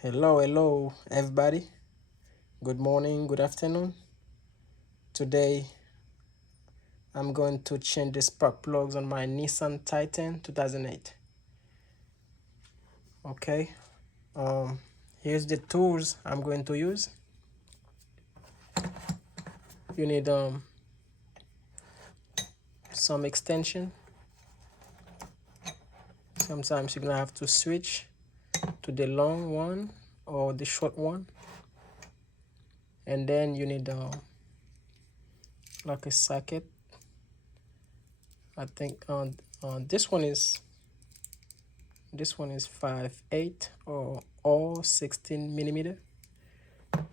Hello, everybody. Good morning, good afternoon. Today, I'm going to change the spark plugs on my Nissan Titan 2008. Okay. Um, Here's the tools I'm going to use. You need some extension. Sometimes you're gonna have to switch to the long one or the short one, and then you need like a socket. I think this one is 5/8 or 16 millimeter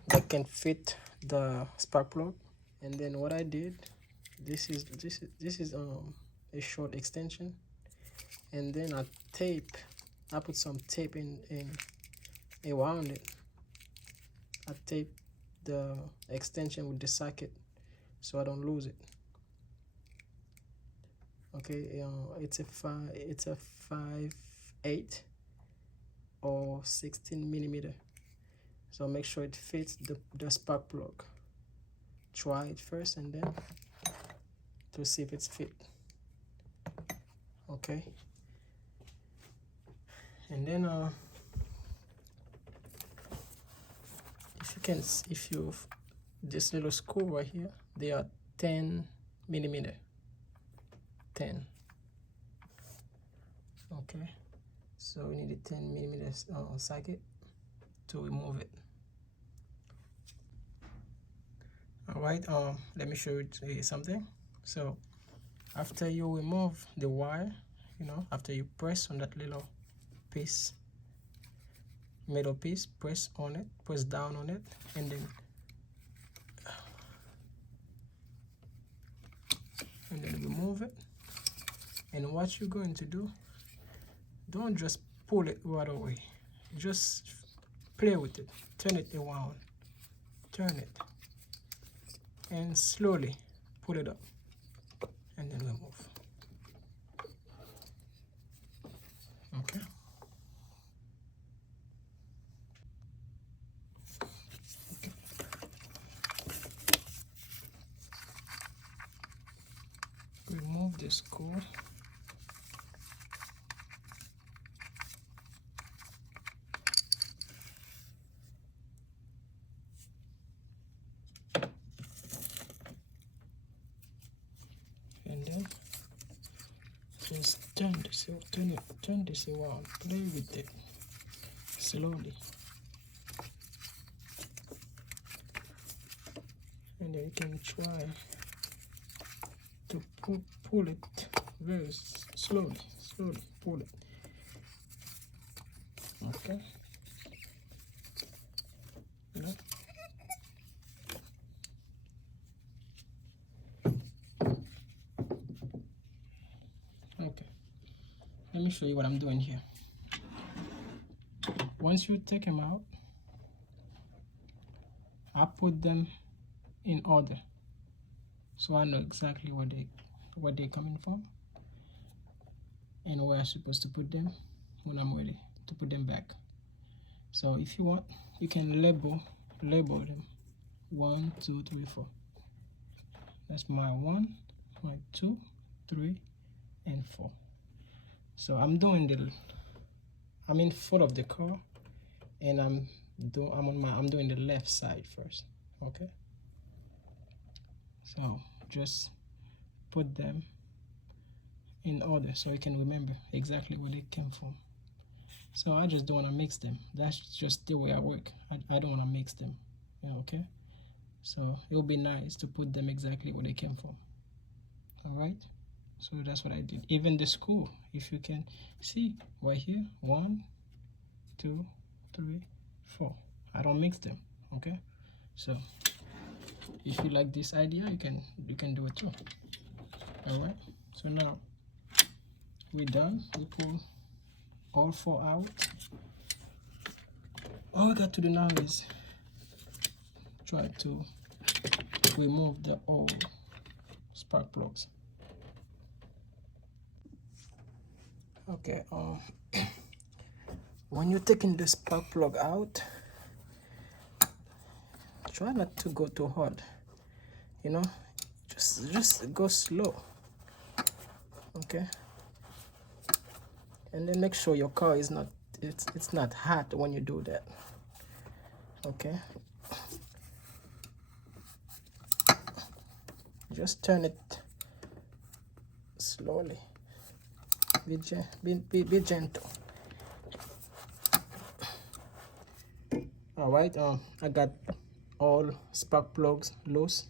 that can fit the spark plug. And then what I did, this is a short extension, and then I put some tape in around it. I tape the extension with the socket so I don't lose it. Okay, it's a 5/8 or 16 millimeter, so make sure it fits the spark plug. Try it first and then to see if it's fit. Okay, and then if you this little screw right here, they are 10 millimeter. 10. Okay, so we need a 10 millimeter socket to remove it. All right, let me show you something. So after you remove the wire, after you press on that little piece, metal piece, press on it, press down on it, and then remove it. And what you're going to do, don't just pull it right away, just play with it, turn it around, turn it, and slowly pull it up, and then remove. Okay. Remove the screw. And then just turn this around, play with it slowly, and then you can try to pull it very slowly pull it. Okay, okay, let me show you what I'm doing here. Once you take them out, I put them in order so I know exactly where they're coming from and where I'm supposed to put them when I'm ready to put them back. So if you want, you can label them 1, 2, 3, 4. That's my 1, my 2, 3, and 4. So I'm in front of the car, and I'm doing the left side first. Okay, so just put them in order so you can remember exactly where they came from. So I just don't want to mix them. That's just the way I work. I don't want to mix them. Okay, so it would be nice to put them exactly where they came from. All right, so that's what I did. Even the screw, if you can see right here, 1, 2, 3, 4. I don't mix them. Okay, so if you like this idea, you can do it too. All right, so now we're done. We pull all 4 out. All we got to do now is try to remove the old spark plugs. Okay, when you're taking the spark plug out, try not to go too hard, you know, just go slow. Okay, and then make sure your car is not, it's not hot when you do that. Okay, just turn it slowly. Be gentle. All right, I got all spark plugs loose,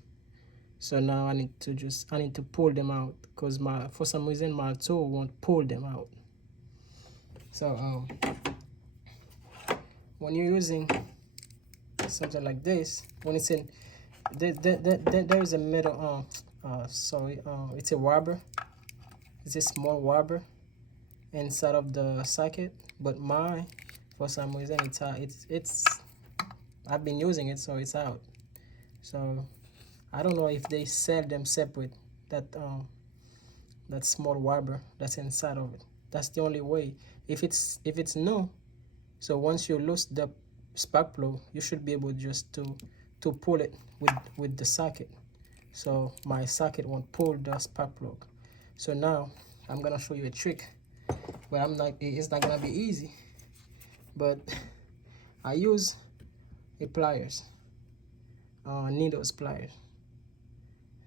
so now I need to pull them out, because for some reason my tool won't pull them out. So when you're using something like this, when it's in there is a metal sorry, it's a rubber, it's a small rubber inside of the socket, but mine, for some reason, it's I've been using it, so it's out. So I don't know if they sell them separate, that small rubber that's inside of it. That's the only way. If it's new, so once you lose the spark plug, you should be able just to pull it with the socket, so my socket won't pull the spark plug. So now I'm gonna show you a trick, but it's not gonna be easy, but I use a pliers, needles pliers.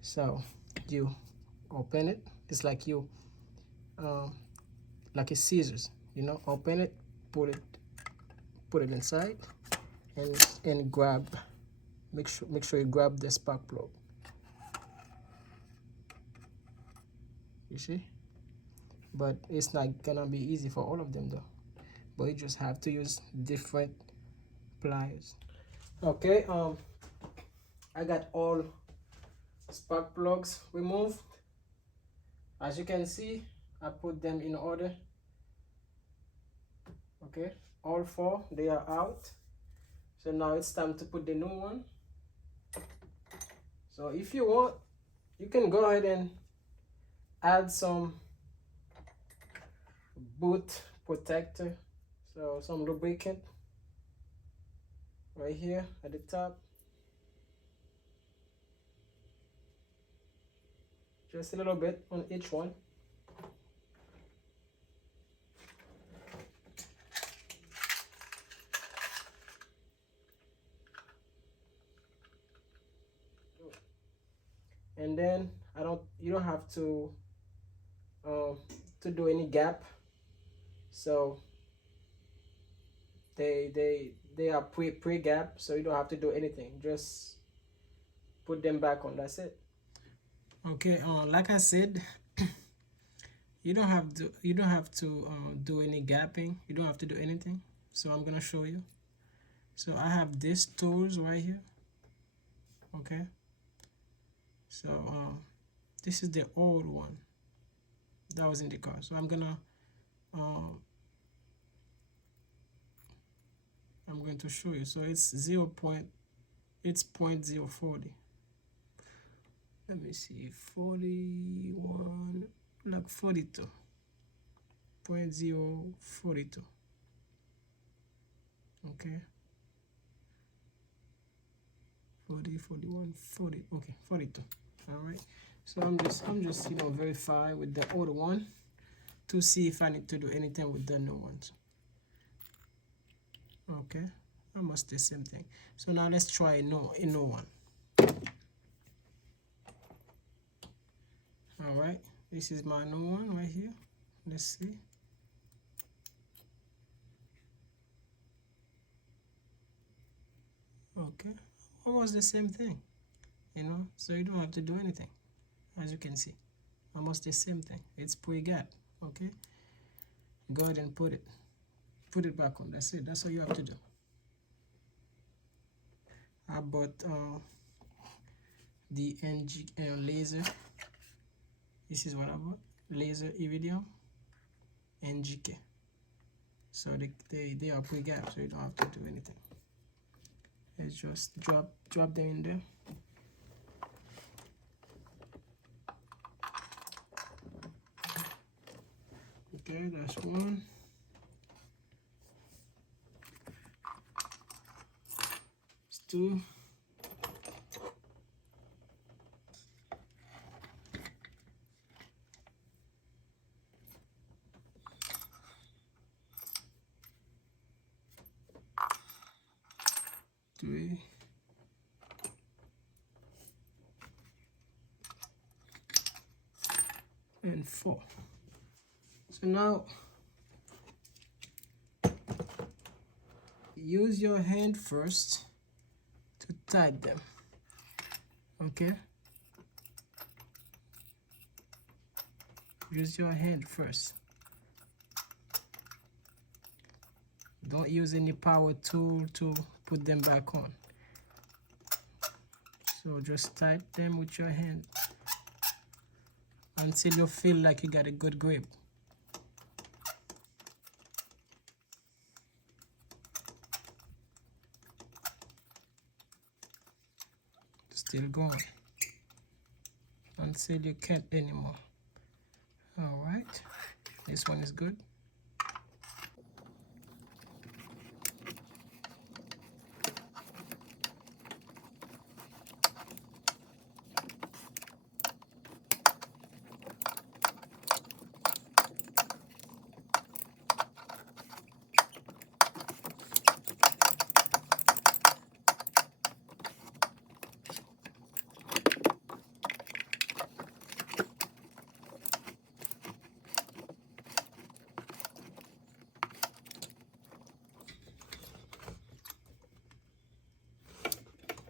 So you open it, it's like like a scissors, you know, open it, put it inside, and grab, make sure you grab the spark plug. You see, but it's not gonna be easy for all of them though, but you just have to use different pliers. Okay, I got all spark plugs removed. As you can see, I put them in order. Okay, all four, they are out. So now it's time to put the new one. So if you want, you can go ahead and add some boot protector, so some lubricant right here at the top, just a little bit on each one. And then you don't have to do any gap, so they are pre-gap, so you don't have to do anything, just put them back on, that's it. Okay, like I said, you don't have to do any gapping, you don't have to do anything. So I'm gonna show you. So I have these tools right here. Okay, so this is the old one that was in the car, so I'm going to show you. So it's 0.040. Let me see, 41, like 42, 0.042. Okay, 40, 41, 40. Okay, 42. All right. So I'm just verify with the old one to see if I need to do anything with the new ones. Okay, almost the same thing. So now let's try a new one. All right, this is my new one right here. Let's see. Okay, almost the same thing, so you don't have to do anything. As you can see, almost the same thing. It's pre-gap. Okay, go ahead and put it back on. That's it. That's all you have to do. I bought the NG laser. This is what I bought, laser iridium NGK. So they are pre-gap, so you don't have to do anything. Let's just drop them in there. Okay, that's one. 2. Three. And 4. So now use your hand first to tighten them. Okay? Use your hand first. Don't use any power tool to put them back on. So just tighten them with your hand until you feel like you got a good grip. Still going until you can't anymore. All right, this one is good.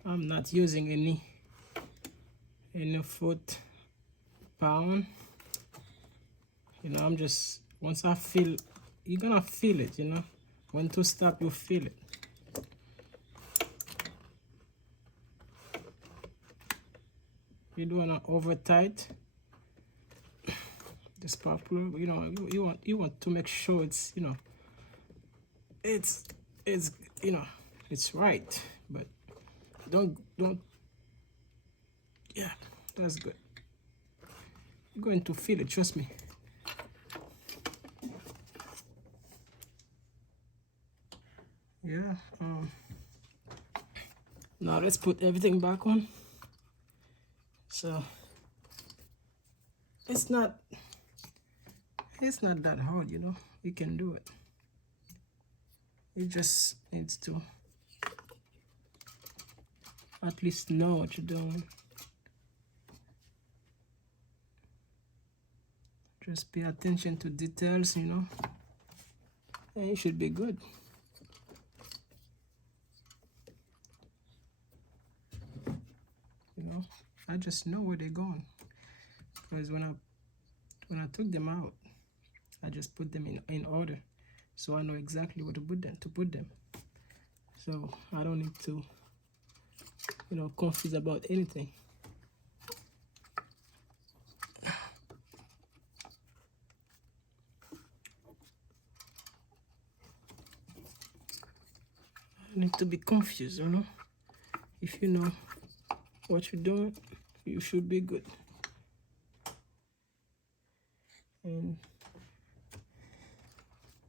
I'm not using any foot pound. You know, I'm just, once I feel, you're gonna feel it, you know. When to stop, you feel it. You don't wanna over tight the spark plug. You know, you want to make sure it's, you know, it's you know, it's right, but don't yeah, that's good. You're going to feel it, trust me. Yeah, now let's put everything back on. So it's not that hard, you know. You can do it. You just needs to at least know what you're doing. Just pay attention to details, you know, and you should be good. You know, I just know where they're going, because when I took them out, I just put them in order, so I know exactly where to put them. So I don't need to, you know, confused about anything. I need to be confused, you know. If you know what you're doing, you should be good. And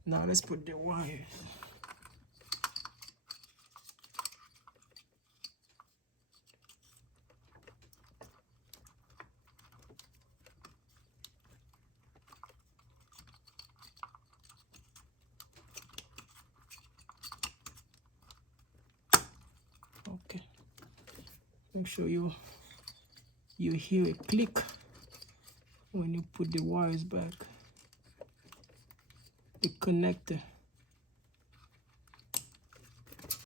now let's put the wires. Okay. Make sure you hear a click when you put the wires back. The connector.